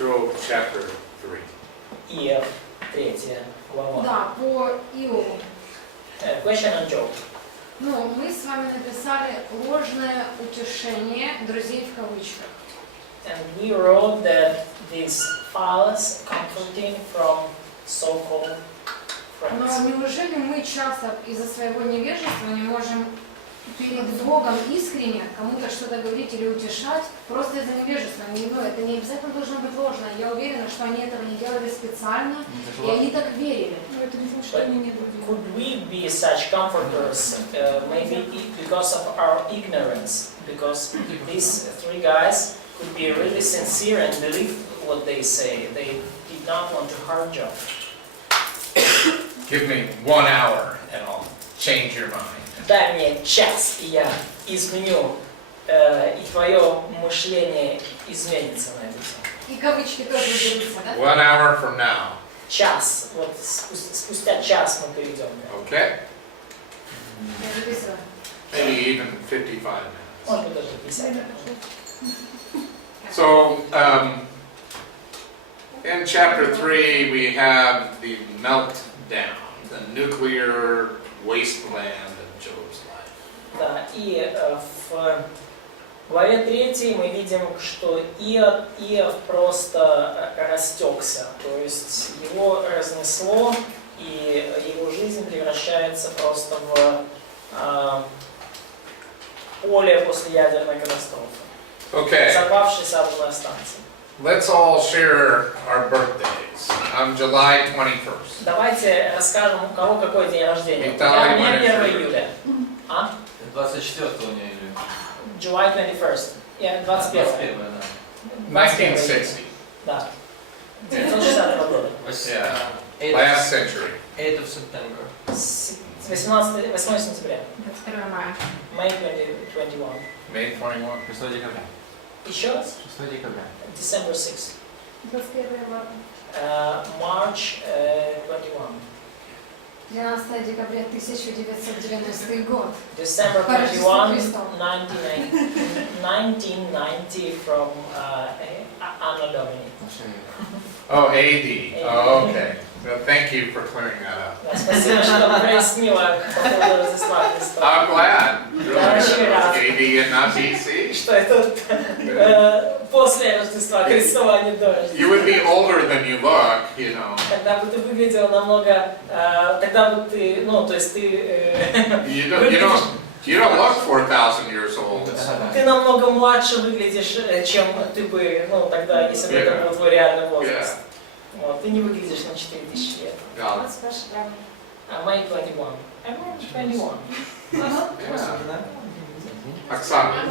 Job chapter 3. Иов, 3 глава. Да, по Иову. Question on Job. Ну, мы с вами написали ложное утешение друзей в кавычках. And we wrote that this false comforting from so-called Но friends. неужели мы часто из-за своего невежества не можем перед Богом искренне кому-то что-то говорить или утешать просто из-за невежества? Ну, это не обязательно должно быть ложно. Я уверена, что они этого не делали специально, и они так верили. Ну, это не значит, что они не другие. Could we be such comforters, maybe because of our ignorance? Because these three guys could be really sincere and believe what they say. They did not want to harm Job. Give me 1 hour and I'll change your mind. Дай мне час, и я изменю, и твое мышление изменится на эту тему. И кавычки тоже берутся, да? 1 hour from now. Час, вот спустя час мы перейдем. Okay? Я записываю. Maybe even 55 minutes. Может быть, даже 50 минут. So, in chapter 3, we have the meltdown, the nuclear wasteland of Job's life. Да, и в главе 3 мы видим, что Иов просто растекся, то есть его разнесло, и его жизнь превращается просто в поле после ядерной катастрофы. Okay, Взорвавшаяся атомная станция. let's all share our birthdays. I'm July 21st. Давайте расскажем, у кого какой день рождения. Виталий У меня 1 Манишев. июля. А? 24 у нее или? July 21st. Я 21. 21, да. 1960. Да. 1960 года. Yeah, last century. 8 of September. 8 сентября. 22 мая. May 2021. May 21. 6 декабря. Еще раз? 6 декабря. December 6. 21 марта. March 21. 12 декабря 1990 год. December По Рождеству 21, Христову. 1990 from Anno Domini. Oh, AD. Oh, okay. Well, thank you for clearing that up. Да, спасибо, что прояснила по поводу Рождества Христова. I'm glad. Really. Да, очень рад. AD and not BC. Что это после Рождества Христова, а не до Рождества. You would be older than you look, you know. Тогда бы ты выглядел намного, тогда бы ты, ну, то есть ты, You don't look 4,000 years old. ты намного младше выглядишь, чем ты бы, ну, тогда, если бы это был твой реальный возраст. Вот, ты не выглядишь на 4000 лет. Yeah. What's ваш главный? May 21. I'm 21. Yeah. Оксана.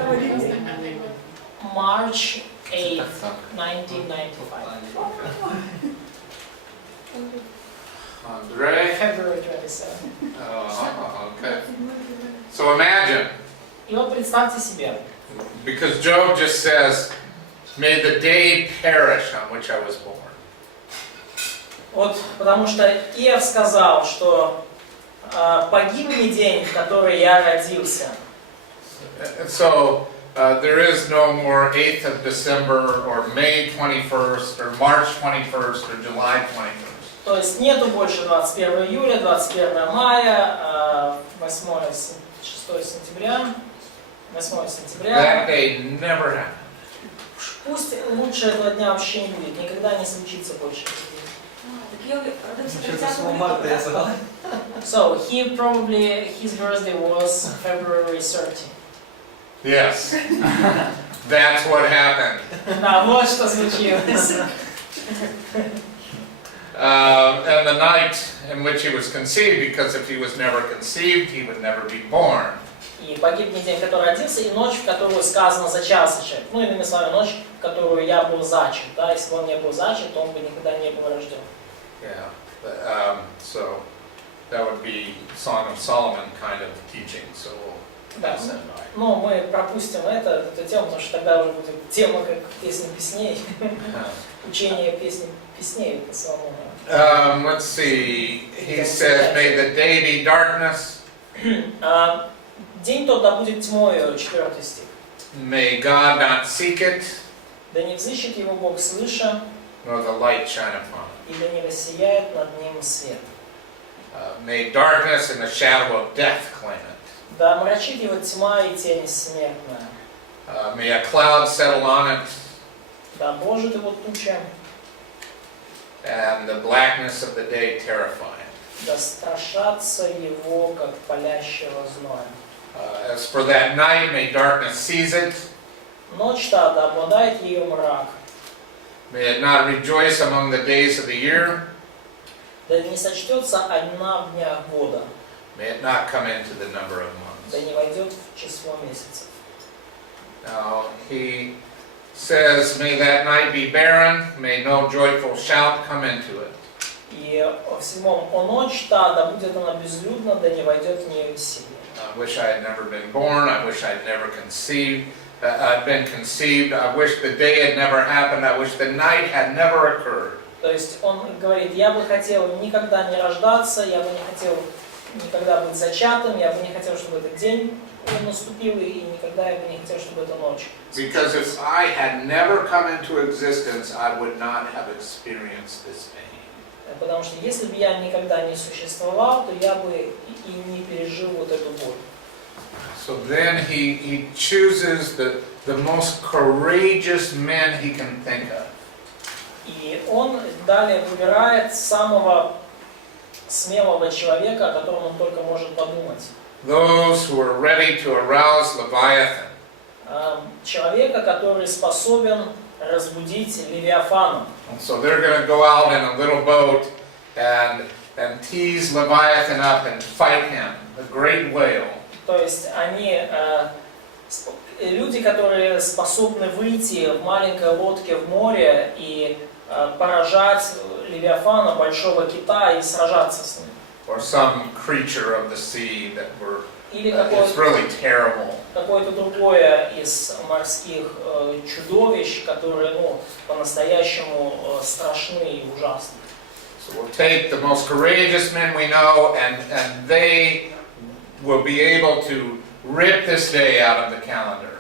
March 8, 1995. Andre. February 27. Oh, okay. So imagine, И вот представьте себе, because Job just says, may the day perish on which I was born. вот, потому что Иов сказал, что погибнет день, в который я родился. So there is no more 8th of December or May 21st or March 21st or July 21st. То есть нету больше 21 июля, 21 мая, 6 сентября, 8 сентября. That day never happened. Пусть лучше этого дня вообще не будет, никогда не случится больше. So he probably, his birthday was February 13. Yes. That's what happened. Да, вот что случилось. And the night in which he was conceived, because if he was never conceived, he would never be born. И погибнет день, в который родился, и ночь, в которую сказано зачался человек. Ну, иными словами, ночь, в которую я был зачат. Да? Если бы он не был зачат, то он бы никогда не был рожден. Yeah. So that would be Song of Solomon kind of teaching. So we'll Да. pass that by. Но мы пропустим эту тему, потому что тогда уже будет тема как песни песней. Учение песней по Соломону. Let's see. He says, "May the day be darkness." День тот да будет тьмою, 4 стих. May God not seek it. Да не взыщет его Бог свыше. nor the light shine upon it. или не воссияет над ним свет. May darkness and the shadow of death claim it. Да омрачит его тьма и тень смертная. May a cloud settle on it, Да обложит его туча, and the blackness of the day terrify it. да страшатся его, как палящего зноя. As for that night, may darkness seize it. Ночь-то да обладает ее мрак, May it not rejoice among the days of the year. да не сочтется одна в днях года, May it not come into the number of months. да не войдет в число месяцев. Now, he says, may that night be barren, may no joyful shout come into it. И в 7: «О ночь-то, да будет она безлюдна, да не войдет в нее веселье». I wish I had never been born. I wish I'd never been conceived. I wish the day had never happened. I wish the night had never occurred. То есть он говорит: я бы хотел никогда не рождаться, я бы не хотел никогда быть зачатым, я бы не хотел, чтобы этот день наступил, и никогда я бы не хотел, чтобы это ночь. Because if I had never come into existence, I would not have experienced this pain. Потому что если бы я никогда не существовал, то я бы и не пережил вот эту боль. So then he chooses the most courageous men he can think of. И он далее выбирает самого смелого человека, о котором он только может подумать. Those who are ready to arouse Leviathan. Человека, который способен разбудить Левиафана. And so they're going to go out in a little boat and tease Leviathan up and fight him, the great whale. То есть они, люди, которые способны выйти в маленькой лодке в море и поражать Левиафана, большого кита, и сражаться с ним. Or some creature of the sea that were, Или it's really terrible. какое-то другое из морских чудовищ, которые по-настоящему страшны и ужасны. So we'll take the most courageous men we know and they will be able to rip this day out of the calendar.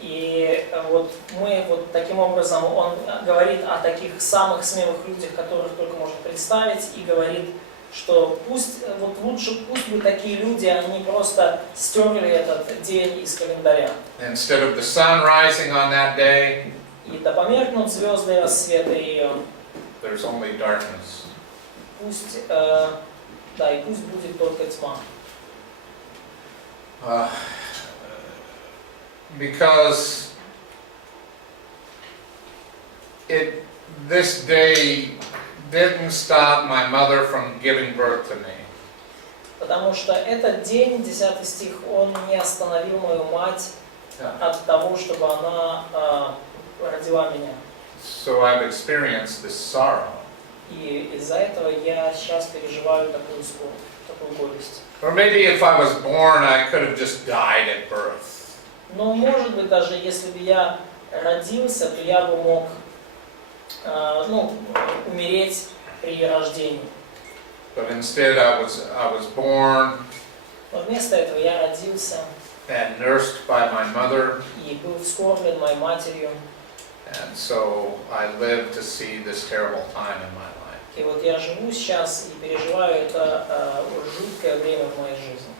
И вот мы вот таким образом, он говорит о таких самых смелых людях, которых только можно представить, и говорит, что пусть, вот лучше, пусть бы такие люди, они просто стерли этот день из календаря. Instead of the sun rising on that day, И да померкнут звезды и рассветы ее. there's only darkness. Пусть, да, и пусть будет только тьма. Because this day didn't stop my mother from giving birth to me. Потому что этот день, 10 стих, он не остановил мою мать от того, чтобы она родила меня. So I've experienced this sorrow. И из-за этого я сейчас переживаю такую скорбь, такую горесть. Or maybe if I was born, I could have just died at birth. Но может быть даже если бы я родился, то я бы мог умереть при рождении. But instead I was born Но вместо этого я родился and nursed by my mother, и был вскормлен моей матерью. and so I lived to see this terrible time in my life. И вот я живу сейчас и переживаю это жуткое время в моей жизни.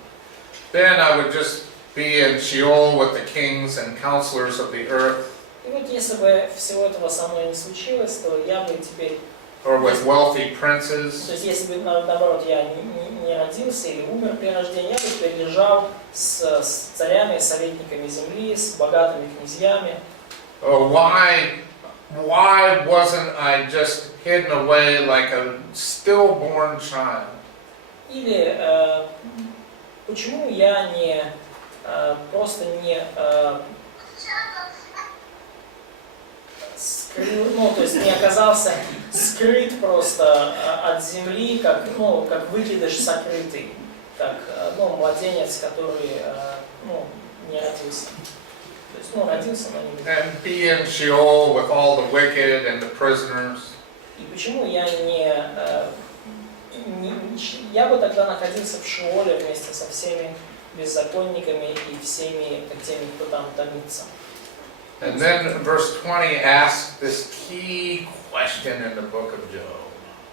Then I would just be in Sheol with the kings and counselors of the earth, И вот если бы всего этого со мной не случилось, то я бы теперь, or with wealthy то princes, есть если бы наоборот я не родился или умер при рождении, я бы теперь лежал с царями и советниками земли, с богатыми князьями. or why wasn't I just hidden away like a stillborn child? Или почему я просто не скрыл, то есть не оказался скрыт просто от земли, как выкидыш сокрытый, как младенец, который не родился. То есть родился, но не And be in Sheol with all the wicked and the prisoners. И почему я я бы тогда находился в Шеоле вместе со всеми беззаконниками и всеми теми, кто там томится. And then verse 20 asks this key question in the book of Job.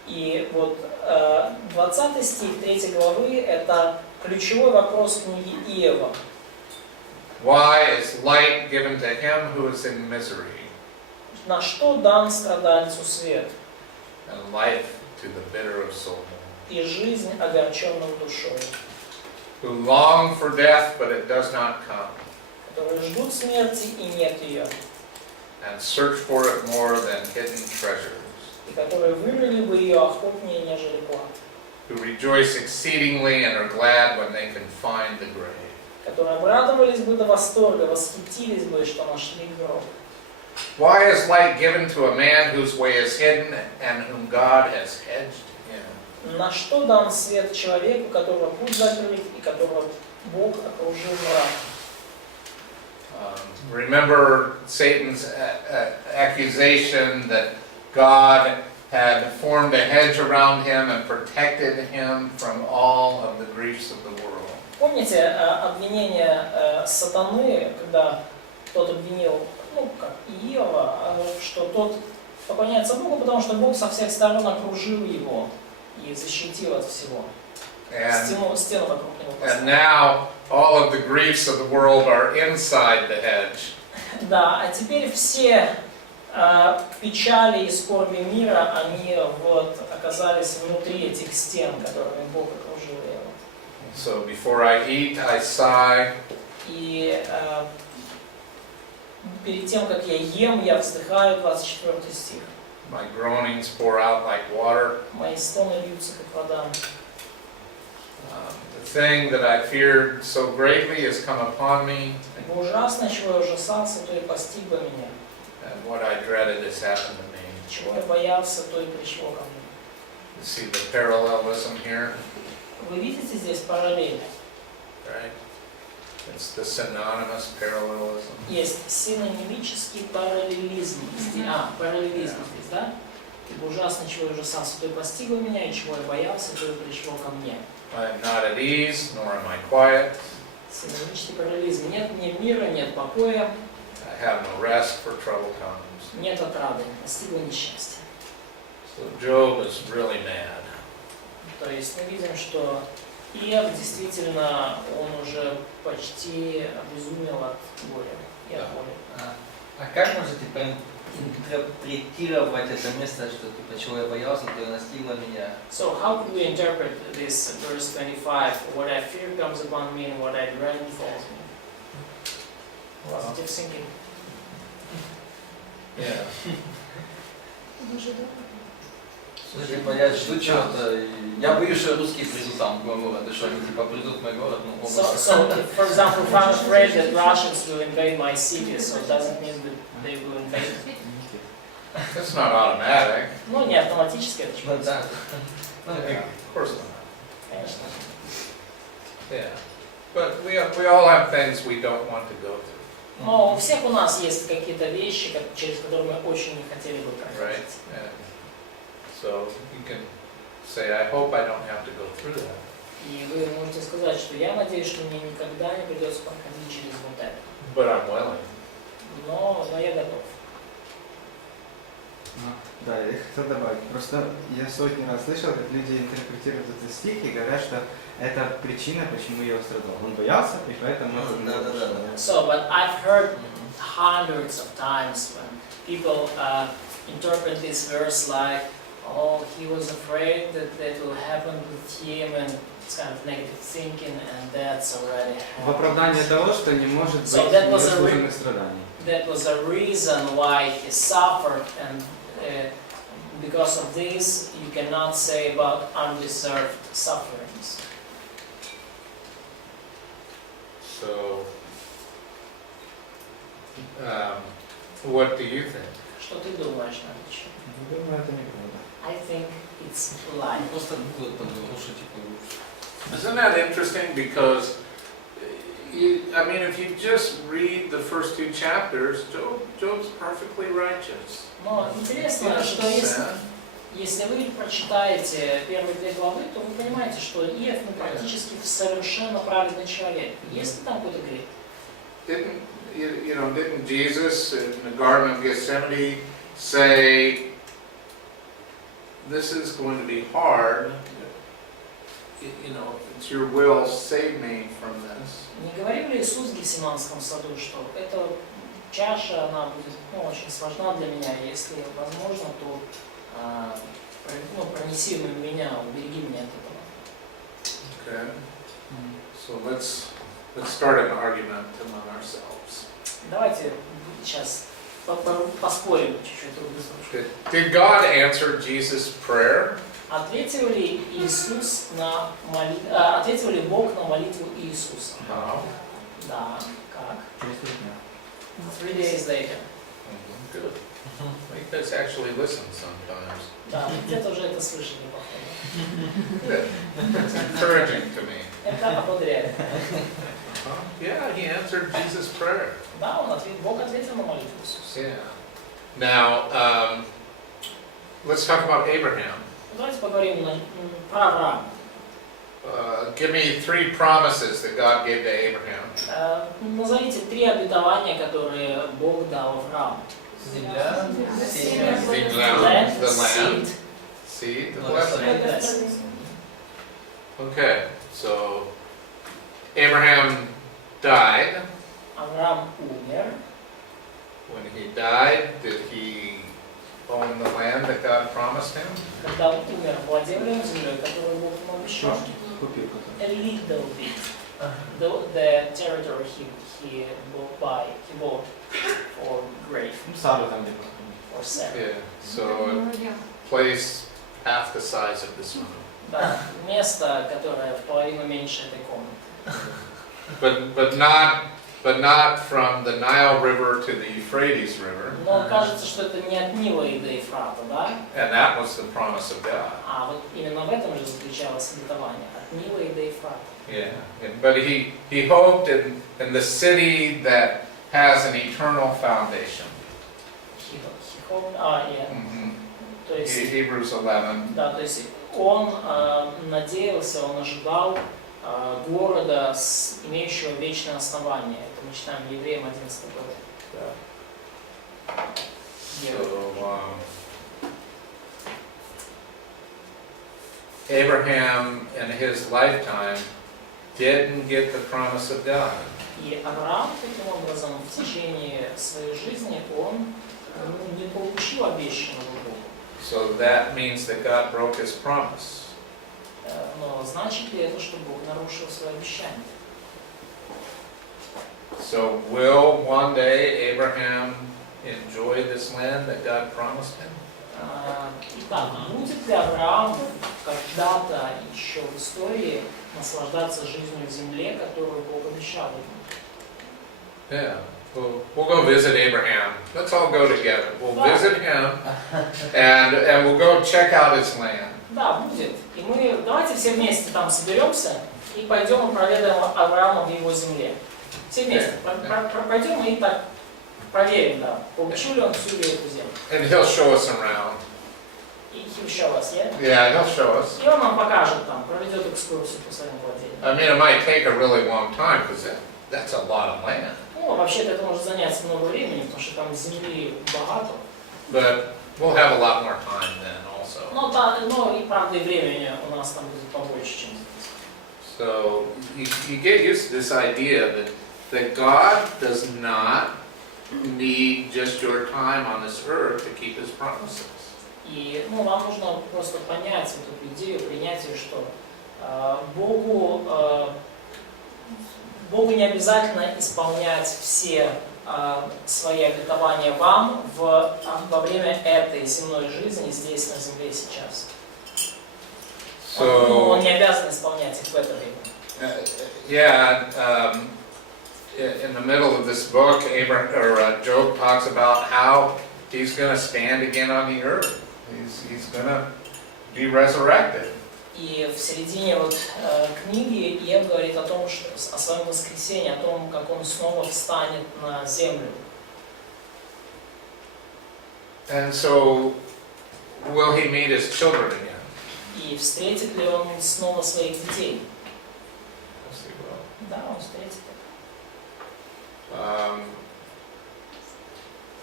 И вот 20 стих 3 главы – это ключевой вопрос книги Иова. Why is light given to him who is in misery, На что дан страдальцу свет, and life to the bitter of soul, и жизнь огорченным душой, who long for death, but it does not come, которые ждут смерти и нет ее, and search for it more than hidden treasures, и которые вырыли бы ее охотнее, нежели клад, who rejoice exceedingly and are glad when they can find the grave. которые обрадовались бы до восторга, восхитились бы, что нашли гроб. Why is light given to a man whose way is hidden and whom God has hedged in? На что дан свет человеку, которого путь закрыт и которого Бог окружил мрак? Remember Satan's accusation that God had formed a hedge around him and protected him from all of the griefs of the world. Помните обвинение сатаны, когда тот обвинил, Иова, что тот поклоняется Богу, потому что Бог со всех сторон окружил его и защитил от всего. Стену вокруг него поставил. And now all of the griefs of the world are inside the hedge. Да, а теперь все печали и скорби мира, они вот оказались внутри этих стен, которыми Бог окружил его. So before I eat, I sigh. И перед тем, как я ем, я вздыхаю, 24 стих. My groanings pour out like water. Мои стоны льются, как вода. The thing that I feared so greatly has come upon me, Ибо ужасно, чего я ужасался, то и постигло меня. and what I dreaded has happened to me. Чего я боялся, то и пришло ко мне. You see the parallelism here, Вы видите здесь параллель? right? It's the synonymous parallelism. Есть синонимический параллелизм. Параллелизм здесь, да? Ибо ужасно, чего я ужасался, то и постигло меня, и чего я боялся, то и пришло ко мне. I am not at ease, nor am I quiet. Синонимический параллелизм. Нет мне мира, нет покоя, I have no rest, for trouble comes. нет отрады, постигло несчастье. So Job is really mad. То есть мы видим, что Иов действительно, он уже почти обезумел от горя и от боли. А как можете интерпретировать это место, что типа чего я боялся, то и настигло меня? So how could we interpret this verse 25? What I fear comes upon me and what I dread befalls me. Positive thinking. Yeah. Типа я жду чего-то, я боюсь, что русские придут там в мой город, и что они типа придут в мой город, ну So if, for example, if I'm afraid that Russians will invade my city, so it doesn't mean that they will invade. It's not automatic. Ну, не автоматически, это ну чего-то. да. Of course not. Конечно. Yeah. But we all have things we don't want to go through, Но у всех у нас есть какие-то вещи, через которые мы очень не хотели бы right? проходить. And so you can say, I hope I don't have to go through that. И вы можете сказать, что я надеюсь, что мне никогда не придется проходить через вот это. But I'm willing. Но я готов. Да, я хотел добавить. Просто я сотни раз слышал, как люди интерпретируют этот стих и говорят, что это причина, почему я страдал. Он боялся, и поэтому это было. So, but I've heard hundreds of times when people interpret this verse like, oh, he was afraid that that will happen with him, and it's kind of negative thinking, and that's already В оправдание happened. того, что не может быть So that was a незаслуженных страданий. That was a reason why he suffered, and because of this, you cannot say about undeserved sufferings. So, what do you think? Что ты думаешь на это? счет? Думаю, это неправда. I think it's lie. Просто год подумал, что типа Isn't that interesting? Because, if you just read the first two chapters, Job's perfectly righteous. Но интересно, что если вы прочитаете первые две главы, то вы понимаете, что Иов практически совершенно праведный человек. Есть ли там какой-то грех? you know, didn't Jesus in the Garden of Gethsemane say, this is going to be hard, you know, if it's your will, save me from this. Не говорил ли Иисус в Гефсиманском саду, что эта чаша, она будет очень сложна для меня, если возможно, то пронеси меня, убереги меня от этого. Okay. So let's start an argument among ourselves. Давайте сейчас поспорим чуть-чуть друг с дружкой. Did God answer Jesus' prayer? Ответил ли Бог на молитву Иисуса? No. Да. Как? Через 3 дня. 3 days later. Good. You guys actually listen sometimes. Да, где-то уже это слышали, походу. Good. It's encouraging to me. Это ободряет. Yeah, he answered Jesus' prayer. Да, Бог ответил на молитву Иисуса. Yeah. Now, let's talk about Abraham. Давайте поговорим про Авраама. Give me 3 promises that God gave to Abraham. Назовите 3 обетования, которые Бог дал Аврааму. Земля, семя, Land, The land, seed, seed, the Blessing. blessing. Okay, so Abraham died. Авраам умер. When he died, did he own the land that God promised him? Когда он умер, владел ли он землей, которую Бог ему обещал? Купил потом. A little bit. The territory he bought for grave, Ну, Сару там где-то. for Sarah. Yeah, so a place half the size of this one. Да, место, которое в половину меньше этой комнаты. But not from the Nile River to the Euphrates River. Но кажется, что это не от Нила и до Ефрата, да? And that was the promise of God. А вот именно в этом же заключалось обетование. От Нила и до Ефрата. Yeah, but he hoped in the city that has an eternal foundation. То есть, Hebrews 11. да, то есть он надеялся, он ожидал города, имеющего вечное основание. Это мы читаем в Евреям 11 главе. So, Abraham in his lifetime didn't get the promise of God. И Авраам, таким образом, в течение своей жизни, он не получил обещанного Богу. So that means that God broke his promise. Но значит ли это, что Бог нарушил свое обещание? So will one day Abraham enjoy this land that God promised him? Итак, будет ли Авраам когда-то еще в истории наслаждаться жизнью в земле, которую Бог обещал ему? Yeah. We'll go visit Abraham. Let's all go together. We'll visit him and we'll go check out his land. Да, будет. И мы давайте все вместе там соберемся и пойдем и проведаем Авраама в его земле. Все вместе пойдем и так проверим, да, получил ли он всю ли эту землю. And he'll show us around. И he'll show us, yeah? Yeah, he'll show us. И он нам покажет там, проведет экскурсию по своим владениям. I mean, it might take a really long time because that's a lot of land. Ну, вообще-то это может занять много времени, потому что там земли богато. But we'll have a lot more time then also. Но и правда и времени у нас там будет побольше, чем здесь. So you get used to this idea that God does not need just your time on this earth to keep his promises. И вам нужно просто понять вот эту идею, принять ее, что Богу не обязательно исполнять все свои обетования вам во время этой земной жизни здесь на земле сейчас. Он не обязан исполнять их в это время. In the middle of this book, Job talks about how he's going to stand again on the earth. He's going to be resurrected. И в середине книги Иов говорит о своем воскресении, о том, как он снова встанет на землю. And so, will he meet his children again? И встретит ли он снова своих детей? Yes, he will. Да, он встретит.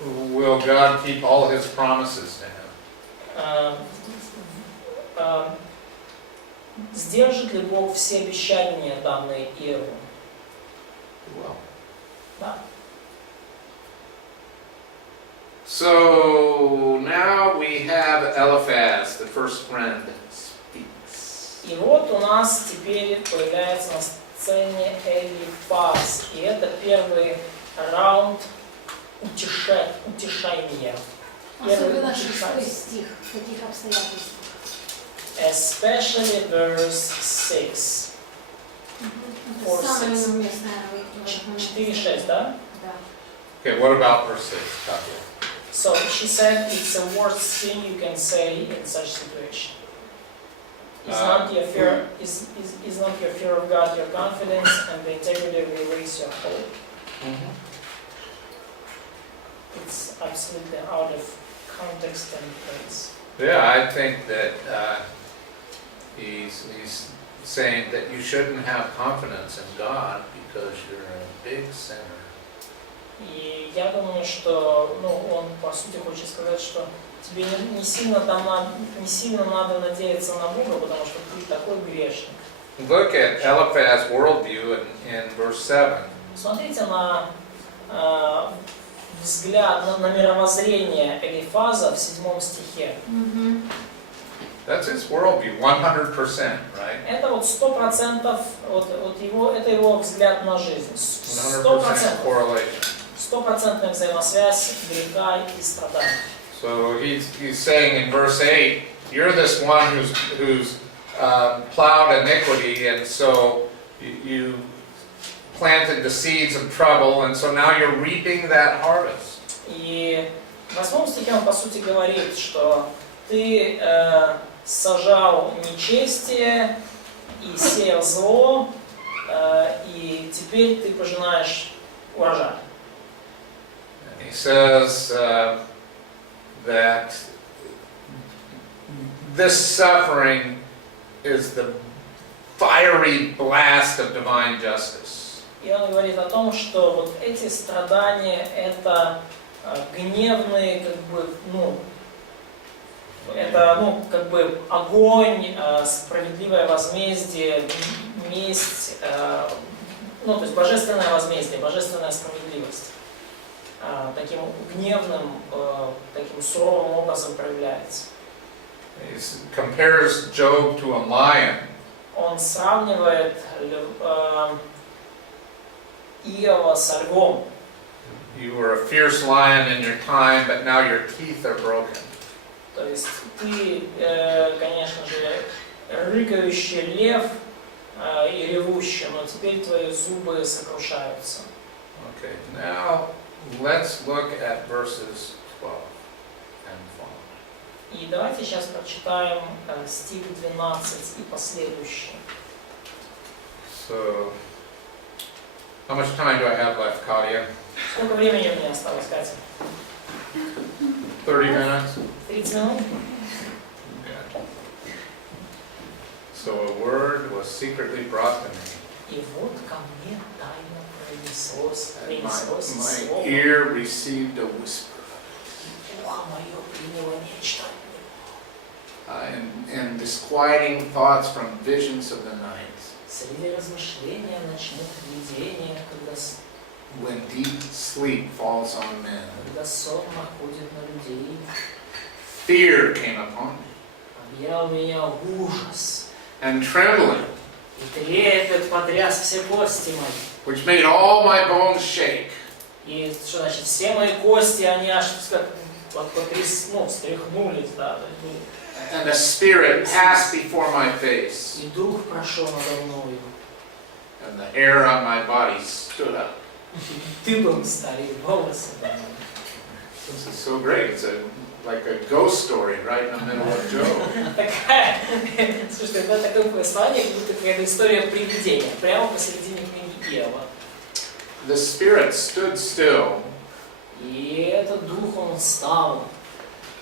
Will God keep all his promises to him? Сдержит ли Бог все обещания, данные Иову? Well. Да. So now we have Eliphaz, the first friend, speaks. И вот у нас теперь появляется на сцене Элифаз. И это первый раунд утешения. Особенно 6 стих, в таких обстоятельствах. Especially verse 6. Это самое неуместное в этот момент. 4-6, да? Да. Okay, what about verse 6? Katya? So she said it's the worst thing you can say in such situation. Is not your fear is not your fear of God your confidence, and the integrity will raise your hope. It's absolutely out of context and place. Yeah, I think that he's saying that you shouldn't have confidence in God because you're a big sinner. И я думаю, что, он по сути хочет сказать, что тебе не сильно надо надеяться на Бога, потому что ты такой грешник. Look at Eliphaz's worldview in verse 7. Смотрите на взгляд, на мировоззрение Элифаза в 7 стихе. That's his worldview, 100%, right? Это вот 100%, это его взгляд на жизнь. 100% correlation. 100% взаимосвязь греха и страданий. So he's saying in verse 8, you're this one who's plowed iniquity, and so you planted the seeds of trouble, and so now you're reaping that harvest. И в 8 стихе он по сути говорит, что ты сажал нечестие и сеял зло, и теперь ты пожинаешь урожай. He says that this suffering is the fiery blast of divine justice. И он говорит о том, что вот эти страдания это гневные, огонь, справедливое возмездие, месть, то есть божественное возмездие, божественная справедливость. Таким гневным, таким суровым образом проявляется. He compares Job to a lion. Он сравнивает Иова со львом. You were a fierce lion in your time, but now your teeth are broken. То есть ты, конечно же, рыкающий лев и ревущий, но теперь твои зубы сокрушаются. Okay, now let's look at verses 12 and following. И давайте сейчас прочитаем стих 12 и последующий. So, how much time do I have left, Claudia? Сколько времени у меня осталось, Катя? 30 minutes? 30 минут? Okay. So a word was secretly brought to me. И вот ко мне тайно принеслось My слово. ear received a whisper. Ухо мое приняло нечто. And disquieting thoughts from visions of the night. Среди размышления о ночных видениях, When deep sleep falls on men. когда сон находит на людей, Fear came upon me. объял меня ужас, And trembling, и трепет потряс все кости мои. which made all my bones shake. И что значит, все мои кости, они аж встряхнулись, да. And the Spirit passed before my face. И дух прошел надо мною. And the hair on my body stood up. Дыбом стали волосы. This is so great. It's like a ghost story right in the middle of Job. Слушайте, это такое повествование, как будто какая-то история привидения, прямо посередине книги Иова. The Spirit stood still, И этот дух, он встал.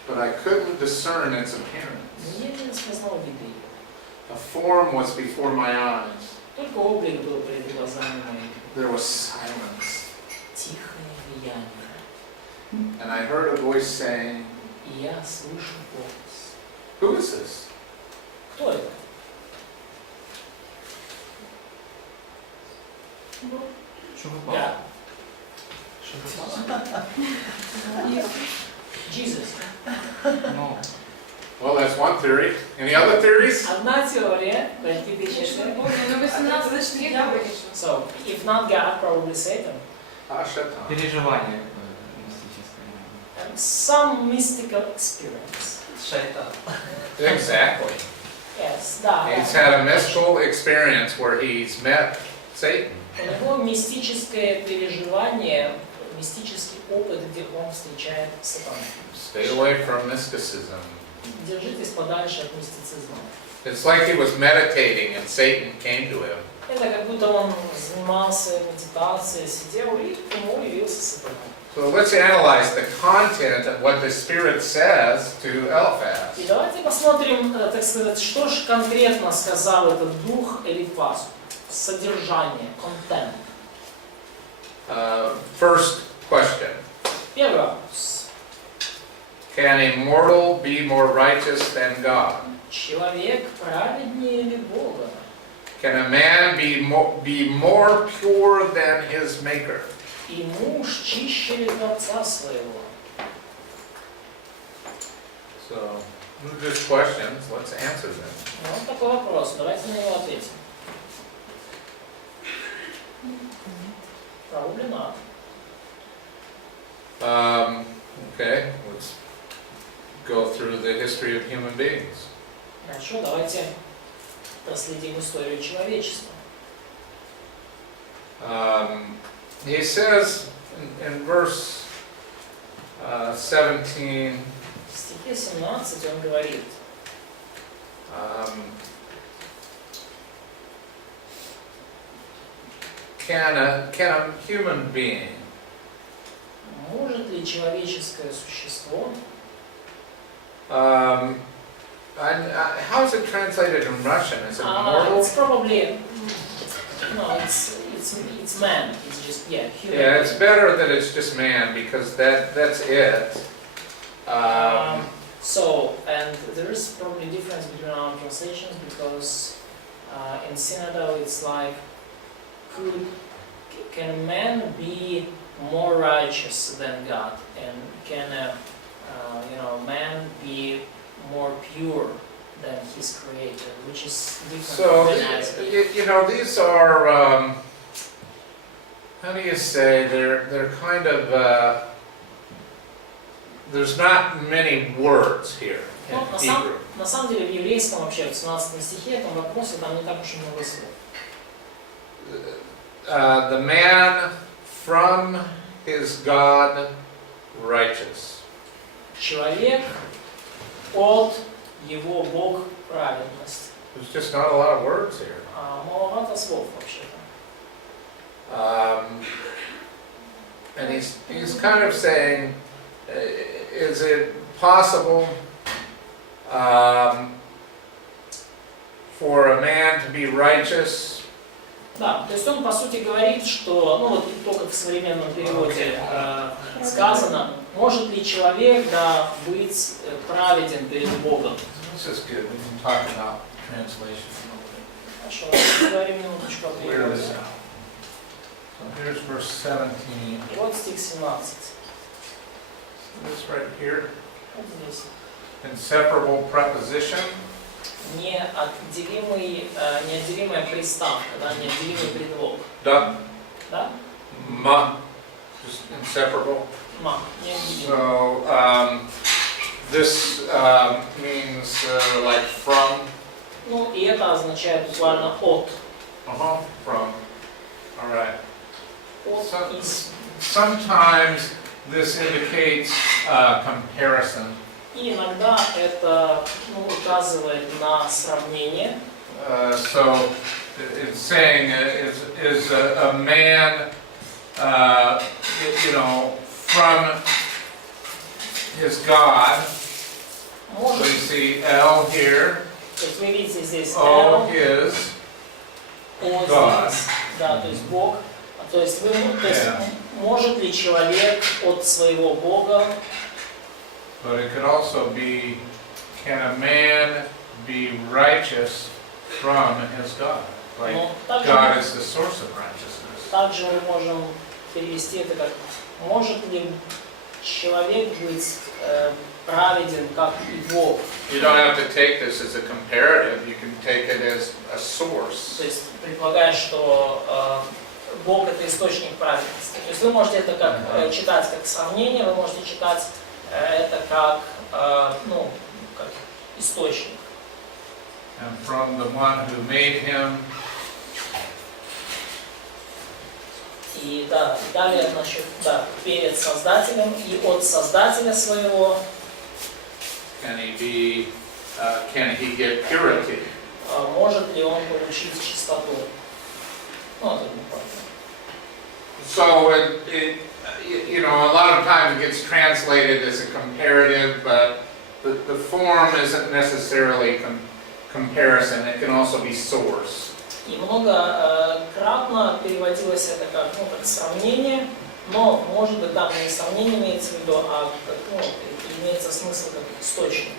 but I couldn't discern its appearance. Но я не распознал вида его. A form was before my eyes. Только облик был перед глазами моими. There was silence. Тихое влияние. And I heard a voice saying, И я слышу голос. who is this? Кто это? Что попало? Я. Jesus. Ну, Well, that's one theory. Any other theories? Одна теория, политическая. Ну, 18 стих говорит. So, if not God, probably Satan. Shaitan. переживание какое-то мистическое. And some mystical experience. Шайтан. Exactly. Yes, да. He's had a mystical experience where he's met Satan. У него мистическое переживание, мистический опыт, где он встречает сатану. Stay away from mysticism. Держитесь подальше от мистицизма. It's like he was meditating and Satan came to him. Это как будто он занимался медитацией, сидел и к нему явился сатана. So let's analyze the content of what the Spirit says to Eliphaz. И давайте посмотрим, так сказать, что же конкретно сказал этот дух Элифазу. Содержание, контент. First question. Первый вопрос. Can a mortal be more righteous than God? Человек праведнее ли Бога? Can a man be more pure than his Maker? И муж чище ли Творца своего? So, just questions. Let's answer them. Вот такой вопрос. Давайте на него ответим. Probably not. Okay, let's go through the history of human beings. Хорошо, давайте проследим историю человечества. He says in verse 17, В стихе 17 он говорит, can a human being может ли человеческое существо, how is it translated in Russian? Is it mortal? it's probably, no, it's man, it's just, human. Yeah, it's better that it's just man because that's it. So, and there is probably a difference between our translations because in Synodal it's like, can a man be more righteous than God, and can a man be more pure than his creator, which is different So, than these are, how do you say, they're kind of, there's not many words here in Ну, Hebrew. на самом деле в еврейском вообще в 17 стихе этом вопросе там не так уж и много слов. The man from his God righteous. Человек от его Бог праведность. There's just not a lot of words here. Маловато слов вообще-то. And he's kind of saying, is it possible for a man to be righteous? Да, то есть он по сути говорит, что, вот только в современном переводе сказано, может ли человек, быть праведен перед Богом. This is good. We can talk about translation a little bit. Хорошо, поговорим минуточку о Clear this переводе. out. So here's verse 17. И вот стих 17. This right here. Вот здесь. Inseparable preposition. Неотделимая приставка, неотделимый предлог. Da, Да? ma, just inseparable. Неотделимый. So this means like from. Ну, и это означает буквально от. From. All right. От из. Sometimes this indicates comparison. И иногда это указывает на сравнение. So it's saying is a man, from his God. So you see L here. То есть вы видите здесь O L, his. O God. здесь, да, то есть Бог. То есть может ли человек от своего Бога, But it could also be, can a man be righteous from his God? Like но God также, is the source of righteousness. также мы можем перевести это как, может ли человек быть праведен, как и Бог? You don't have to take this as a comparative, you can take it as a source. То есть, предполагая, что Бог это источник праведности. То есть вы можете это как читать как сравнение, вы можете читать это как, ну, как источник. And from the one who made him, И да, далее насчет, да, перед Создателем и от Создателя своего, can he get purity? может ли он получить чистоту? Ну, это неправильно. So you know, a lot of times it gets translated as a comparative, but the form isn't necessarily comparison, it can also be source. И многократно переводилось это как, ну, как сравнение, но, может быть, там не сравнение имеется в виду, а как, ну, имеется смысл как источник.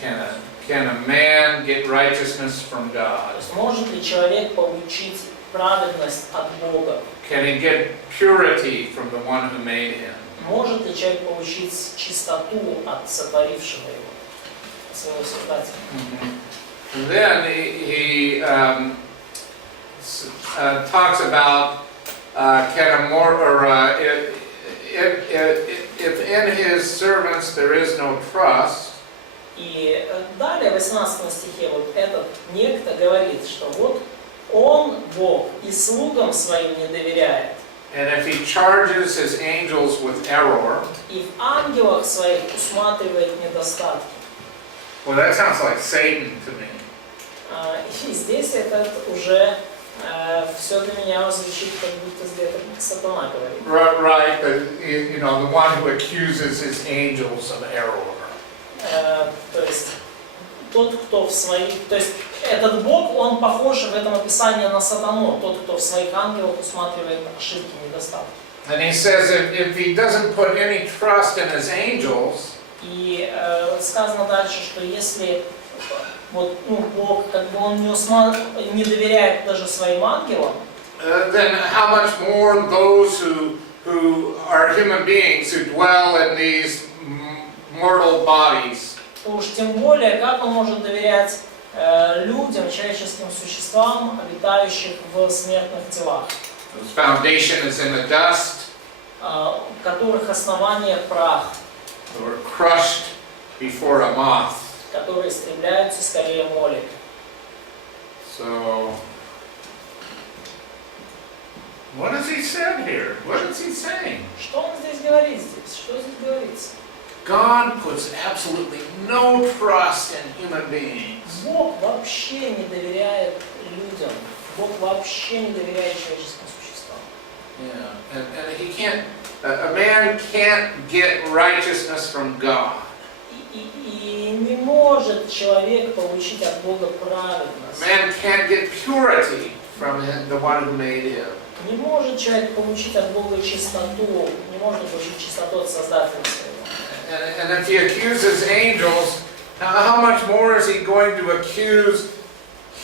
Can a man get righteousness from То God? есть, может ли человек получить праведность от Бога? Can he get purity from the one who made him? Может ли человек получить чистоту от сотворившего его, от своего Создателя? And then he talks about can a more or if in his servants there is no trust. И далее, в 18 стихе, вот этот некто говорит, что вот он, Бог, и слугам своим не доверяет. And if he charges his angels with error, И в ангелах своих усматривает недостатки. well, that sounds like Satan to me. И здесь это уже все для меня звучит, как будто где-то сатана говорит. Right, you know, the one who accuses his angels of error. То есть тот, кто в своих, то есть этот Бог, он похож в этом описании на сатану, тот, кто в своих ангелах усматривает ошибки, недостатки. And he says if he doesn't put any trust in his angels, И сказано дальше, что если вот, ну, Бог, как бы он не доверяет даже своим ангелам, then how much more those who are human beings who dwell in these mortal bodies. то уж тем более, как он может доверять людям, человеческим существам, обитающих в смертных телах, Whose foundation is in the dust, у которых основание прах, who are crushed before a moth. которые истребляются скорее моли. So, what has he said here? What is he saying? Что он здесь говорит здесь? Что здесь говорится? God puts absolutely no trust in human beings. Бог вообще не доверяет людям. Бог вообще не доверяет человеческим существам. Yeah, and he can't. A man can't get righteousness from God. И не может человек получить от Бога праведность. Man can't get purity from the one who made him. Не может человек получить от Бога чистоту, не может получить чистоту от Создателя своего. And if he accuses angels, how much more is he going to accuse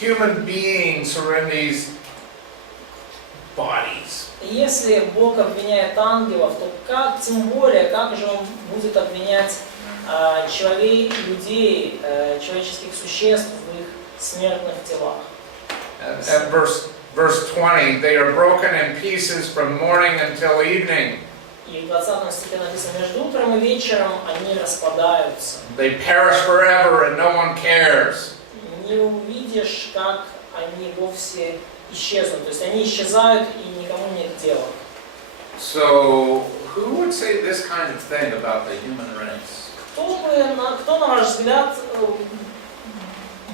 human beings who are in these bodies? Если Бог обвиняет ангелов, то как, тем более, как же он будет обвинять людей, человеческих существ в их смертных телах? And verse 20, they are broken in pieces from morning until evening. И в 20 стихе написано, между утром и вечером они распадаются. They perish forever and no one cares. Не увидишь, как они вовсе исчезнут. То есть они исчезают и никому нет дела. So, who would say this kind of thing about the human race? Кто, на ваш взгляд,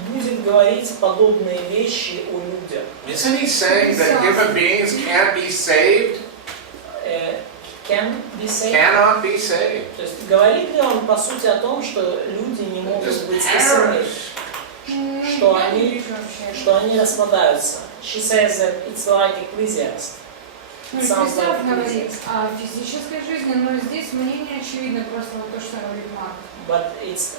будет говорить подобные вещи о людях? Isn't he saying that human beings can't be saved? Can be saved? Cannot be saved. То есть говорит ли он по сути о том, что люди не могут Just быть спасены, perish. что они распадаются? She says that it's like Ecclesiastes. Ну, It sounds Христос like говорит ecclesiastes. о физической жизни, но здесь мнение очевидно, просто вот то, что говорит Марк. But it's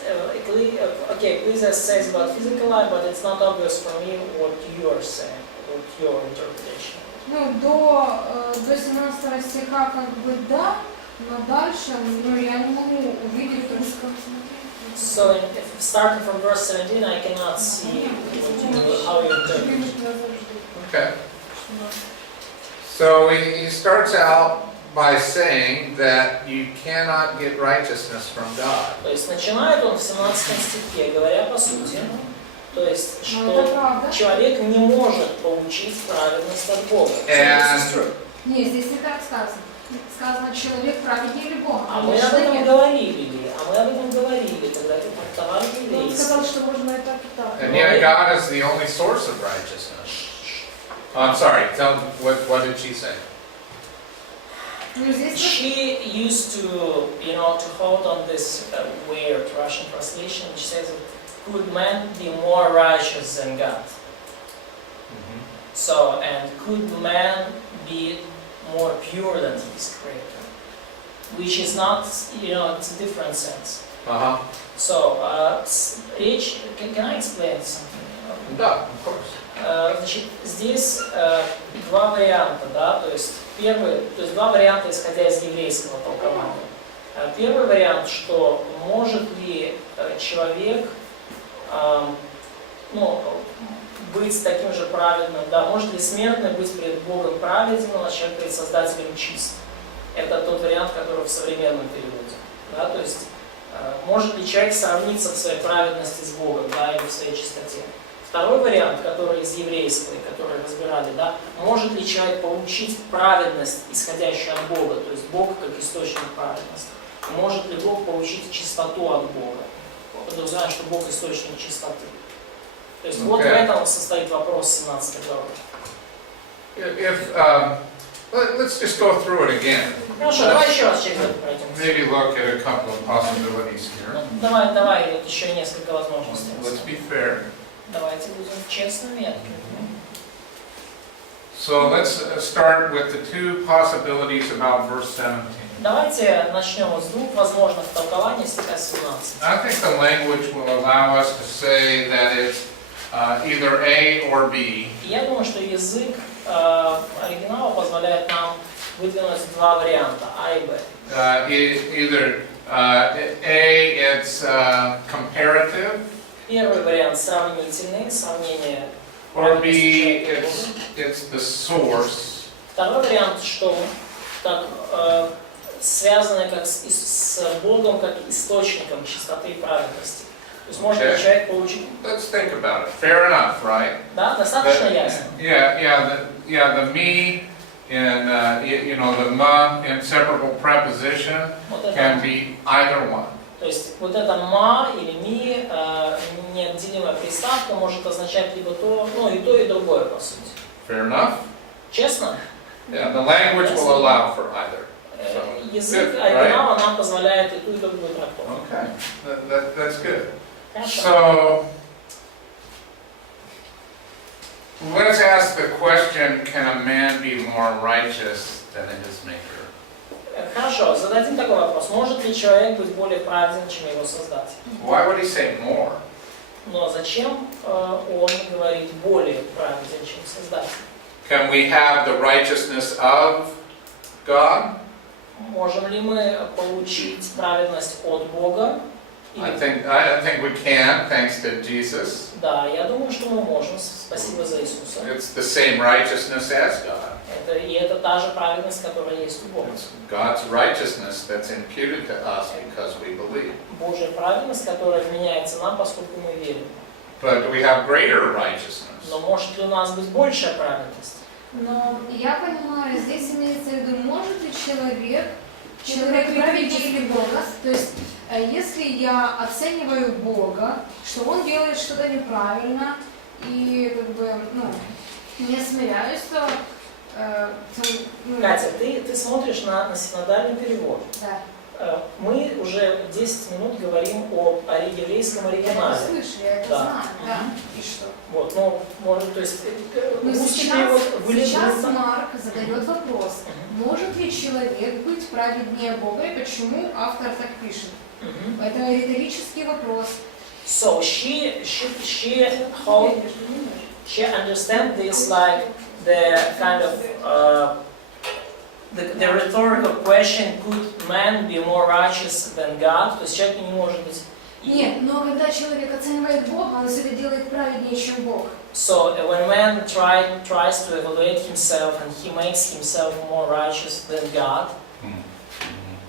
okay. Ecclesiastes says about physical life, but it's not obvious for me what you are saying, what your interpretation. Ну, до 17 стиха как бы да, но дальше, ну, я не могу увидеть русском. So, if starting from verse 17, I cannot see how you interpret. Okay. So he starts out by saying that you cannot get righteousness from God. То есть начинает он в 17 стихе, говоря по сути, то есть, Ну, это что правда. человек не может получить праведность от Бога. And Нет, здесь не так сказано. Сказано, человек праведнее Бога. А мы об этом говорили, когда трактовали Он еврейский. сказал, что можно и так, и так. and yet God is the only source of righteousness. Oh, I'm sorry. Tell me what did she say? Ну, здесь She used to, to hold on this weird Russian translation, which says, "Could man be more righteous than God?" So, and could man be more pure than his creator? Which is not, it's a different sense. Uh-huh. So, речь, can I explain something? Да, of course. Значит, здесь два варианта, да, то есть два варианта, исходя из еврейского толкования. Первый вариант, что может ли человек, быть таким же праведным, да, может ли смертный быть пред Богом праведен, а человек перед Создателем чист. Это тот вариант, который в современном переводе, да, то есть может ли человек сравниться в своей праведности с Богом, да, или в своей чистоте. Второй вариант, который из еврейского, который разбирали, да, может ли человек получить праведность, исходящую от Бога, то есть Бог как источник праведности. Может ли Бог получить чистоту от Бога? Подразумевая, что Бог источник чистоты. То есть вот в этом состоит вопрос 17 главы. Let's just go through it again. Хорошо, давай еще раз через это пройдем. Maybe look at a couple of possibilities here. Давай вот еще несколько возможностей. Let's be fair. Давайте будем честными и открытыми. So let's start with the two possibilities about verse 17. Давайте начнем с двух возможных толкований стиха 17. I think the language will allow us to say that it's either A or B. Я думаю, что язык оригинала позволяет нам выдвинуть два варианта, А и Б. Either A, it's comparative, Первый вариант сравнительный, сравнение. or B, it's the source. Второй вариант, что как связано как с Богом, как источником чистоты и праведности. То есть может ли человек получить... Let's think about it. Fair enough, right? Да, достаточно ясно. The me and the ma inseparable preposition Вот это, can be either one. то есть вот это ма или ми, неотделимая приставка, может означать либо то, и другое по сути. Fair enough? Честно? Yeah, the language will allow for either. Язык оригинала нам позволяет и ту, и другую трактовку. Okay, that's good. Хорошо. So, let's ask the question, can a man be more righteous than his maker? Хорошо, зададим такой вопрос. Может ли человек быть более праведен, чем его Создатель? Why would he say more? Но зачем он говорит более праведен, чем Создатель? Can we have the righteousness of God? Можем ли мы получить праведность от Бога? I think we can, thanks to Jesus. Да, я думаю, что мы можем. Спасибо за Иисуса. It's the same righteousness as God. И это та же праведность, которая есть у Бога. It's God's righteousness that's imputed to us because we believe. Божья праведность, которая вменяется нам, поскольку мы верим. But we have greater righteousness. Но может ли у нас быть большая праведность? Но я понимаю, здесь имеется в виду, может ли человек праведнее Бога, то есть если я оцениваю Бога, что Он делает что-то неправильно, и как бы, не смиряюсь, то... Катя, ты смотришь на синодальный перевод. Да. Мы уже 10 минут говорим о еврейском Я это оригинале. слышу, я это Да. знаю, да. И что? Вот, ну, может, то есть, Но русский перевод сейчас выглядит... Марк задает вопрос, может ли человек быть праведнее Бога и почему автор так пишет? Мгм. Поэтому риторический вопрос. So she understands this like the kind of the rhetorical question: could man be more righteous than God? То есть человек не может быть. Нет, но когда человек оценивает Бога, он себя делает праведнее, чем Бог. So when man tries to evaluate himself and he makes himself more righteous than God.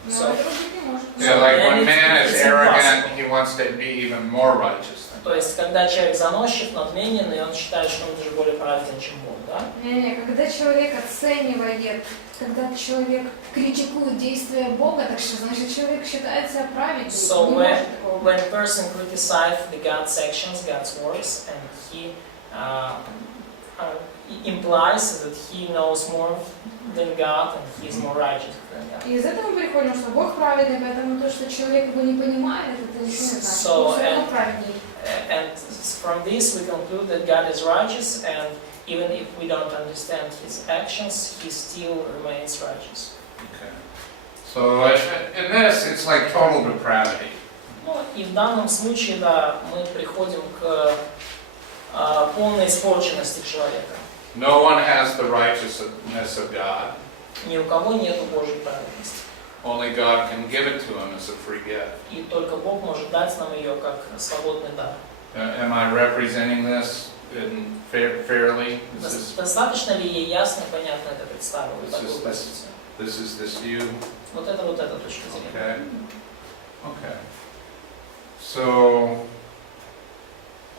Но So- этого быть не может. Yeah, like then when man is it's arrogant, impossible. he wants to be even more righteous than То есть когда человек заносчив, надменен, и он считает, что он даже более праведен, чем Бог, да? Не, когда человек оценивает, когда человек критикует действия Бога, так что значит человек считает себя праведным. So Не может такого быть. when a person criticizes the God's actions, God's works, and he implies that he knows more than God and he is more righteous than God. И из этого мы приходим, что Бог праведный, поэтому то, что человек его не понимает, это ничего не значит. So, Он все равно праведнее. And from this we conclude that God is righteous, and even if we don't understand his actions, he still remains righteous. Okay. So in this, it's like total depravity. Ну и в данном случае, да, мы приходим к полной испорченности человека. No one has the righteousness of God. Ни у кого нету Божьей праведности. Only God can give it to him as a free gift. И только Бог может дать нам ее как свободный дар. Am I representing this fairly? Достаточно ли ей ясно, понятно это представила, This такую is- позицию? This is this view. Вот эта точка зрения. Okay. Okay. So,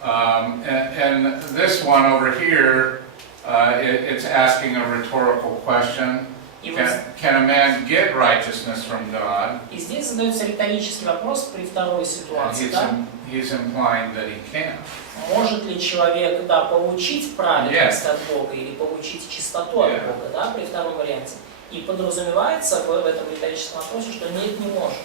and this one over here, it's asking a rhetorical question. И, вот, Can a man get righteousness from God? и здесь задается риторический вопрос при второй And ситуации, да? he's implying that he can. Может ли человек, да, получить праведность от Бога или получить чистоту от Yeah. Бога, да, при втором варианте? И подразумевается в этом риторическом вопросе, что нет, не может.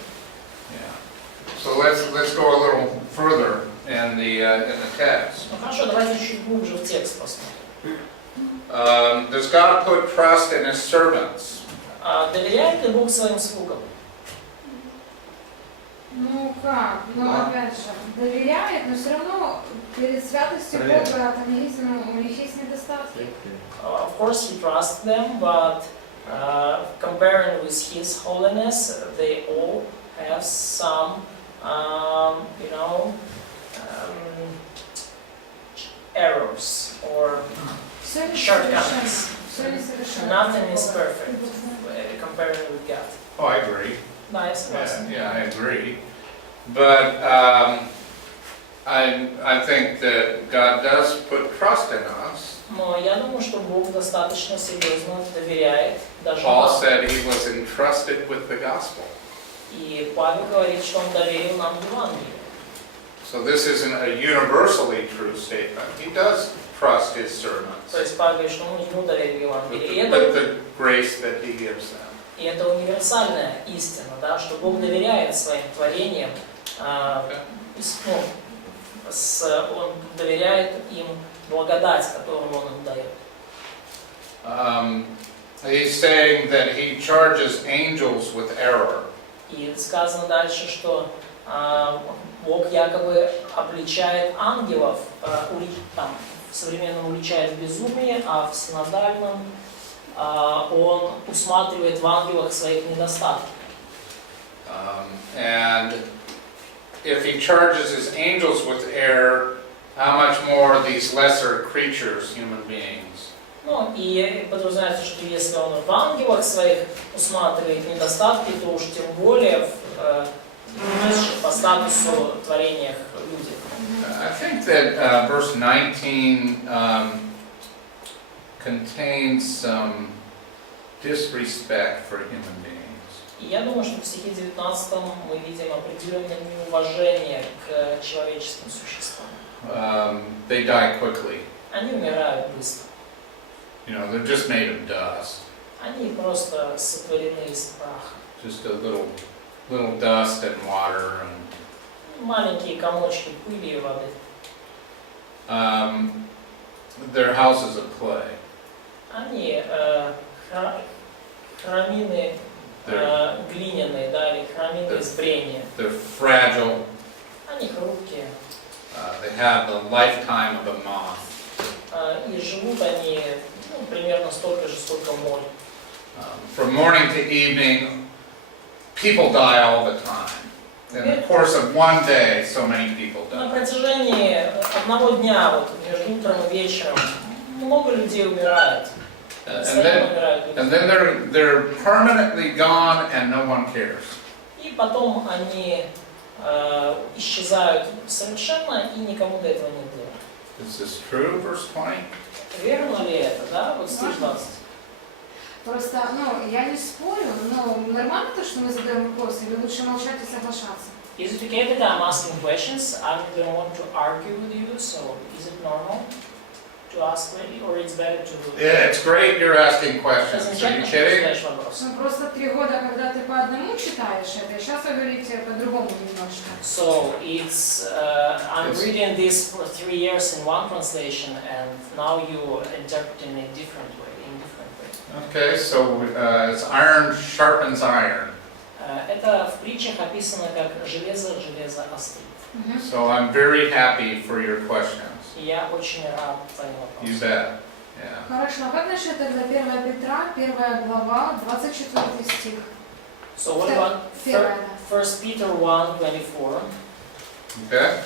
Yeah. So let's go a little further in the text. Ну хорошо, давайте чуть глубже в текст посмотрим. Does God put trust in His servants? Доверяет ли Бог своим слугам? Ну как? Ну опять же, доверяет, но все равно перед святостью Проверяет. Бога там есть, у них есть недостатки. Of course he trusts them, but comparing with his holiness, they all have some, errors or Все несовершенно. shortcomings. Все несовершенно. Nothing is perfect comparing with God. Oh, I agree. Да, я согласен. Yeah, I agree. But I think that God does put trust in us. Но я думаю, что Бог достаточно серьезно доверяет даже Paul нам. said he was entrusted with the gospel. И Павел говорит, что он доверил нам Евангелие. So this isn't a universally true statement. He does trust his servants То есть Павел говорит, что он ему доверил Евангелие. И with это, the grace that he gives them. и это универсальная истина, да, что Бог доверяет своим творениям, он доверяет им благодать, которую он им дает. He's saying that he charges angels with error. И сказано дальше, что Бог якобы обличает ангелов, там, в современном уличает в безумии, а в синодальном он усматривает в ангелах своих недостатков. And if he charges his angels with error, how much more these lesser creatures, human beings? Ну, и подразумевается, что если он в ангелах своих усматривает недостатки, то уж тем более в низших по статусу творениях людях. I think that verse 19 contains some disrespect for human beings. И я думаю, что в стихе 19 мы видим определенное неуважение к человеческим существам. They die quickly. Они умирают быстро. You know, they're just made of dust. Они просто сотворены из праха. Just a little little dust and water Маленькие комочки пыли и воды. and their houses of clay. Они храмины глиняные, да, или храмины из брения. They're fragile. Они хрупкие. They have the lifetime of a moth. И живут они примерно столько же, сколько моль. From morning to evening, people die all the time. In the course of one day, so many people На die. протяжении одного дня, вот между утром и вечером, много людей умирает. Постоянно умирают люди. And then they're permanently gone and no one cares. И потом они исчезают совершенно, и никому до этого нет дела. Is this true, verse 20? Верно ли это, да? Вот стих 20. Просто, я не спорю, но нормально то, что мы задаем вопросы, или лучше молчать и соглашаться? Is it okay that I'm asking questions? I don't want to argue with you, so is it normal to ask, or it's better to... Yeah, it's great you're asking questions. Are you Замечательно, что ты kidding? задаешь вопросы. Просто 3 года, когда ты по одному читаешь это, сейчас вы говорите по-другому немножко. So it's I'm reading this for 3 years in one translation, and now you interpret in a different way. Okay, so it's iron sharpens iron. Это в притчах описано как железо острит. So I'm very happy for your questions. И я очень рад твоим You вопросам. bet. Yeah. Хорошо, а как насчет тогда 1 Петра, 1 глава, 24 стих? So what about Первое, 1 Peter 1:24? Okay?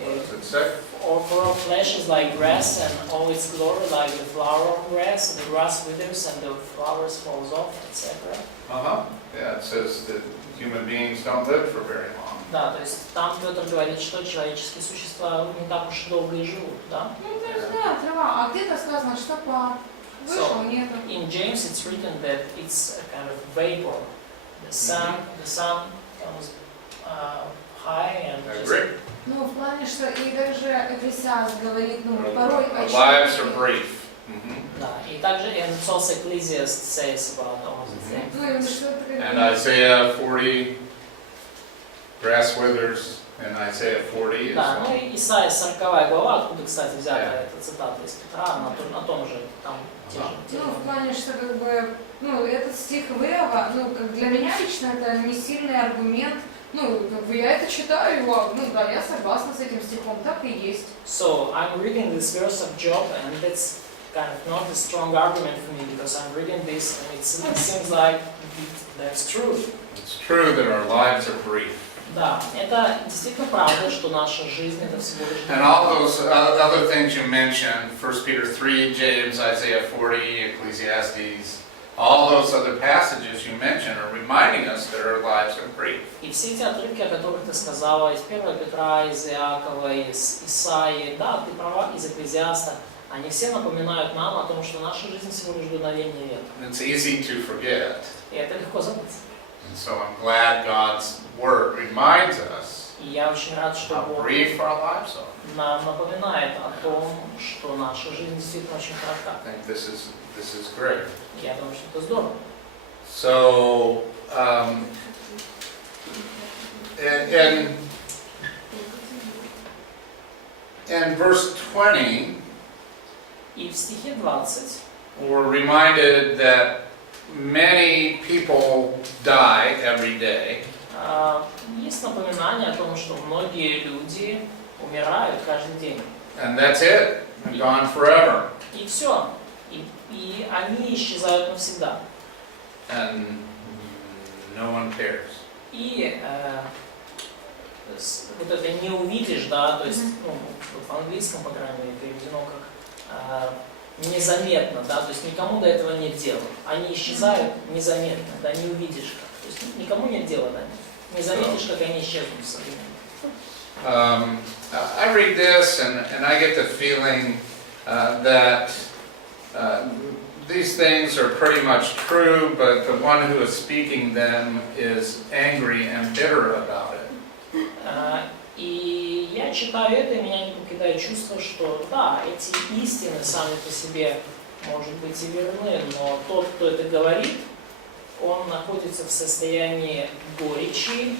What does it say? For all flesh is like grass, and all its glory like the flower of grass. The grass withers and the flowers falls off, etc. Uh-huh. Yeah, it says that human beings don't live for very long. Да, то есть там Петр говорит, что человеческие существа не так уж долго и живут, да? То есть, да, трава, а где-то сказано, что вышел, нету. In James it's written that it's a kind of vapor. The sun comes high and I just... agree. В плане, что и даже Экклесиаст говорит, порой Our lives are brief. Да, и также and it's also Ecclesiastes says about all the things. And Isaiah 40, grass withers, and Isaiah 40 is Да, и Исайя 40 глава, откуда, кстати, взята эта цитата из Петра, на том же, там те же. В плане, что этот стих Иова, как для меня лично это не сильный аргумент. Я это читаю, да, я согласна с этим стихом, так и есть. So I'm reading this verse of Job, and that's kind of not a strong argument for me because I'm reading this, and it seems like that's true. It's true that our lives are brief. Да, это действительно правда, что наша жизнь это всего лишь. And all those other things you mentioned, 1 Peter 3, James, Isaiah 40, Ecclesiastes, all those other passages you mentioned are reminding us that our lives are brief. И все эти отрывки, о которых ты сказала, из 1 Петра, из Иакова, из Исаии, да, ты права, из Экклезиаста, они все напоминают нам о том, что наша жизнь всего лишь дуновение ветра. It's easy to forget. И это легко забыть. And so I'm glad God's Word reminds us И я очень рад, что how Бог brief our lives are. нам напоминает о том, что наша жизнь действительно очень коротка. I think this is great. Я думаю, что это здорово. So, in verse 20, И в стихе 20 we're reminded that many people die every day. Есть напоминание о том, что многие люди умирают каждый день. And that's it. They're gone forever. И все. И они исчезают навсегда. And no one cares. И вот это не увидишь, да, то есть, вот в английском, по крайней мере, переведено как незаметно, да, то есть никому до этого нет дела. Они исчезают незаметно, да, не увидишь как. То есть никому нет дела, да, не заметишь, как они исчезнут со временем. I read this and I get the feeling that these things are pretty much true, but the one who is speaking them is angry and bitter about it. И я читаю это, и меня не покидает чувство, что да, эти истины сами по себе, может быть, и верны, но тот, кто это говорит, он находится в состоянии горечи,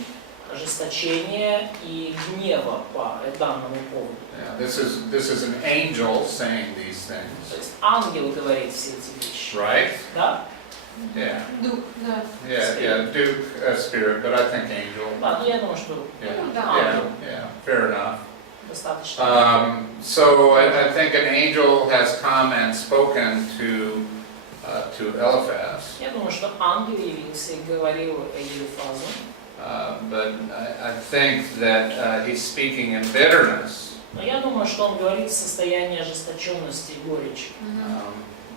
ожесточения и гнева по данному поводу. Yeah, this is an angel saying these То things, есть ангел говорит все эти вещи. right? Да? Yeah, Дух, да. Duke, spirit, but I think angel. Ладно, я думаю, что Yeah, Да. ангел fair enough. достаточно. So I think an angel has come and spoken to Eliphaz, Я думаю, что ангел явился и говорил Елифазу. but I think that he's speaking in bitterness. Но я думаю, что он говорит в состоянии ожесточенности и горечи.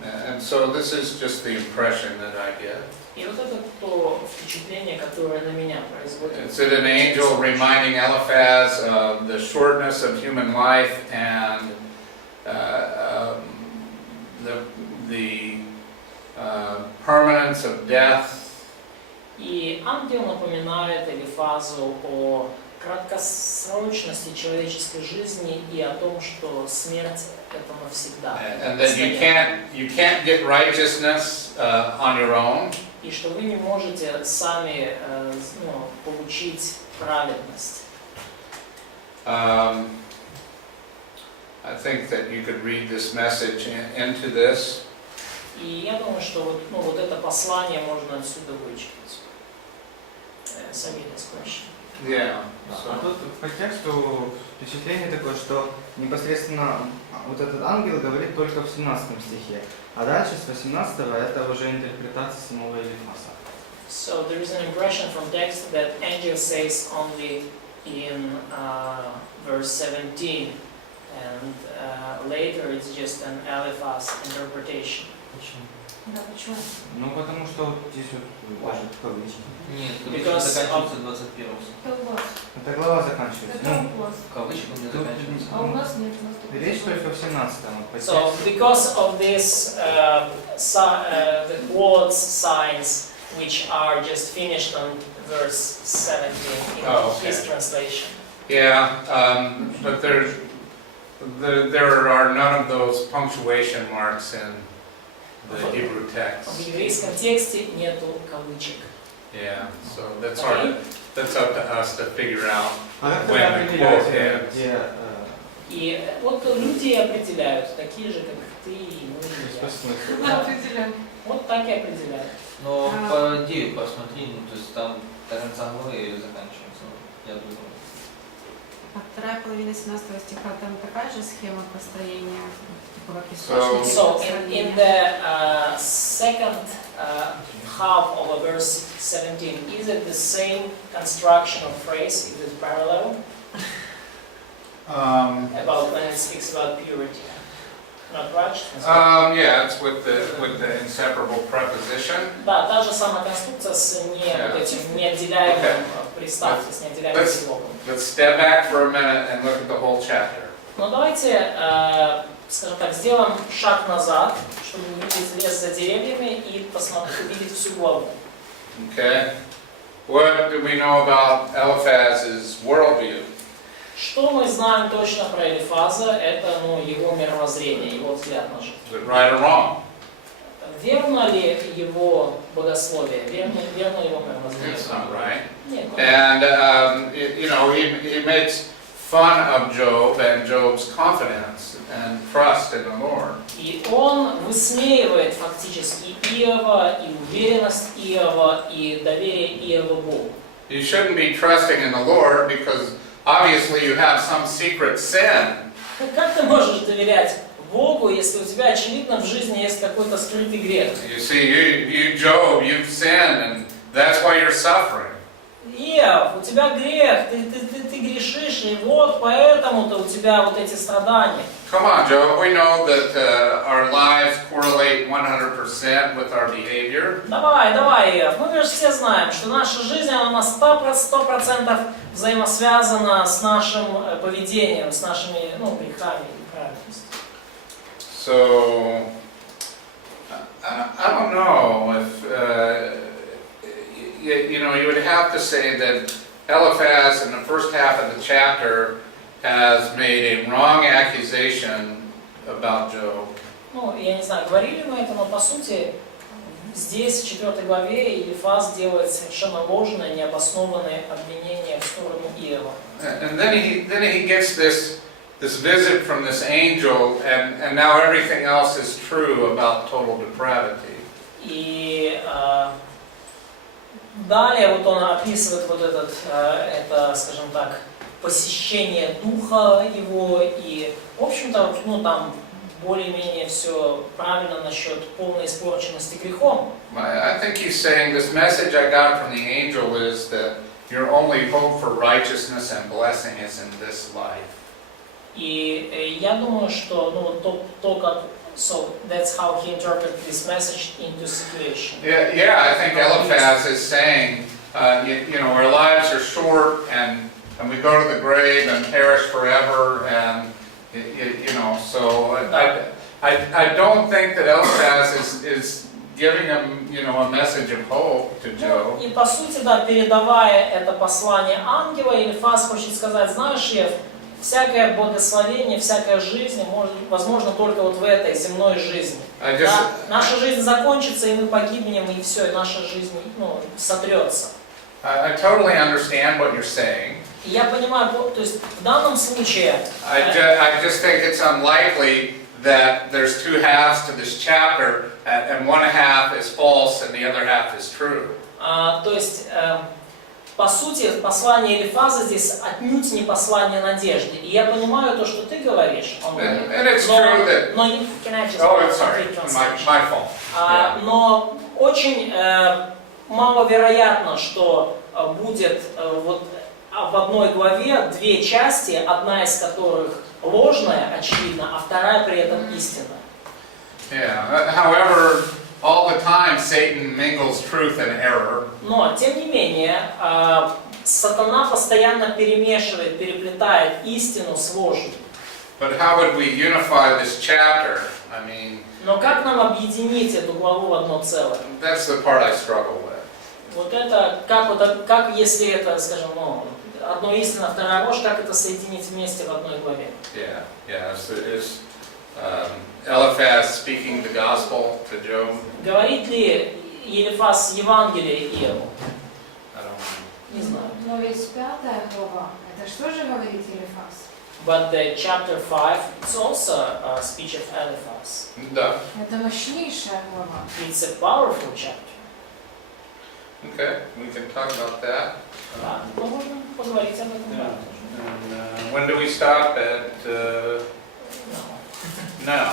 And so this is just the impression that I get. И вот это то впечатление, которое на меня производит. It's an angel reminding Eliphaz of the shortness of human life and the permanence of death. И ангел напоминает Елифазу о краткосрочности человеческой жизни и о том, что смерть это навсегда. And that you can't get righteousness on your own. И что вы не можете сами получить праведность. I think that you could read this message into this. И я думаю, что вот это послание можно отсюда вычитать. Савелий's question. Yeah. А тут по тексту впечатление такое, что непосредственно вот этот ангел говорит только в 17 стихе, а дальше с 18 это уже интерпретация самого Елифаса. So there is an impression from text that angel says only in verse 17, and later it's just an Eliphaz interpretation. Почему? Да, почему? Ну потому что здесь вот даже в кавычках. Нет, Because заканчивается 21 Это у вас. Эта глава заканчивается. Это у вас. Кавычка у меня Тут, заканчивается. А у нас нет. речь только в 17 по So тексту. because of this, the quotes, signs, which are just finished on verse 17 in his translation. Yeah, but there are none of those punctuation marks in the Hebrew В text. еврейском тексте нету кавычек. Yeah, so that's up to us to figure out. А как when тогда the определяете, quote ends. где И вот люди определяют, такие же, как ты и мы. и я. смысл? Да, определяем. Вот так и определяют. Но по идее посмотри, ну то есть там до конца главы заканчивается, я думаю. А вторая половина 17 стиха, там такая же схема построения, типа как So источники, in the second half of verse 17, is it the same construction of phrase? Is it parallel about when it speaks about purity? Not right? Yeah, it's with the inseparable preposition. Да, та же самая конструкция с вот этим неотделяемым приставкой, с неотделяемым слогом. Let's step back for a minute and look at the whole chapter. Но давайте, скажем так, сделаем шаг назад, чтобы увидеть лес за деревьями и увидеть всю главу. Okay? What do we know about Eliphaz's worldview? Что мы знаем точно про Элифаза? Это его мировоззрение, его взгляд на жизнь. Is it right or wrong? Верно ли его богословие? Верно ли его мировоззрение? It's not right. Нет. And he makes fun of Job and Job's confidence and trust in the Lord. И он высмеивает фактически Иова, и уверенность Иова, и доверие Иова Богу. You shouldn't be trusting in the Lord because obviously you have some secret sin. Как ты можешь доверять Богу, если у тебя, очевидно, в жизни есть какой-то скрытый грех? You see, you Job, you've sinned and that's why you're suffering. Иов, у тебя грех, ты грешишь, и вот поэтому-то у тебя вот эти страдания. Come on, Job, we know that our lives correlate 100% with our behavior. Давай, Иов, мы же все знаем, что наша жизнь, она на 100% взаимосвязана с нашим поведением, с нашими грехами и праведностью. So, I don't know if, you would have to say that Eliphaz in the first half of the chapter has made a wrong accusation about Job. Я не знаю, говорили мы это, но по сути, в здесь, в 4 главе, Елифаз делает совершенно ложное, необоснованное обвинение в сторону Иова. And then he gets this visit from this angel, and now everything else is true about total depravity. И далее вот он описывает вот это, скажем так, посещение духа его, и, в общем-то, ну там более-менее все правильно насчет полной испорченности грехом. I think he's saying this message I got from the angel is that your only hope for righteousness and blessing is in this life. И я думаю, что ну, то как so that's how he interpreted this message into situation. Yeah, I think Eliphaz is saying, you know, our lives are short, and we go to the grave and perish forever, and you know, so I don't think that Eliphaz is giving him, you know, a message of hope to Job. И по сути, да, передавая это послание ангела, Елифаз хочет сказать, знаешь, Ев, всякое благословение, всякая жизнь возможно только вот в этой земной жизни. Да? Наша жизнь закончится, и мы погибнем, и все, и наша жизнь сотрется. I totally understand what you're saying. И я понимаю, то есть в данном случае... I just think it's unlikely that there's two halves to this chapter, and one half is false and the other half is true. То есть... По сути, послание Елифаза здесь отнюдь не послание надежды. И я понимаю то, что ты говоришь. Но очень маловероятно, что будет вот в одной главе две части, одна из которых ложная, очевидно, а вторая при этом истинная. Yeah. However, all the time Satan mingles truth and error. Но, тем не менее, сатана постоянно перемешивает, переплетает истину с ложью. But how would we unify this chapter? I mean, но как нам объединить эту главу в одно целое? That's the part I struggle with. Вот это, как если это, скажем, одно истина, вторая ложь, как это соединить вместе в одной главе? Yeah. Is Eliphaz speaking the gospel to Job? Говорит ли Елифаз Евангелие Иову? Не знаю. Но ведь 5 глава, это что же говорит Елифаз? But the chapter 5, it's also a speech of Eliphaz. Да. Это мощнейшая глава. It's a powerful chapter. Okay, we can talk about that. Да, но можно поговорить об этом. And, when do we stop at? No. Now.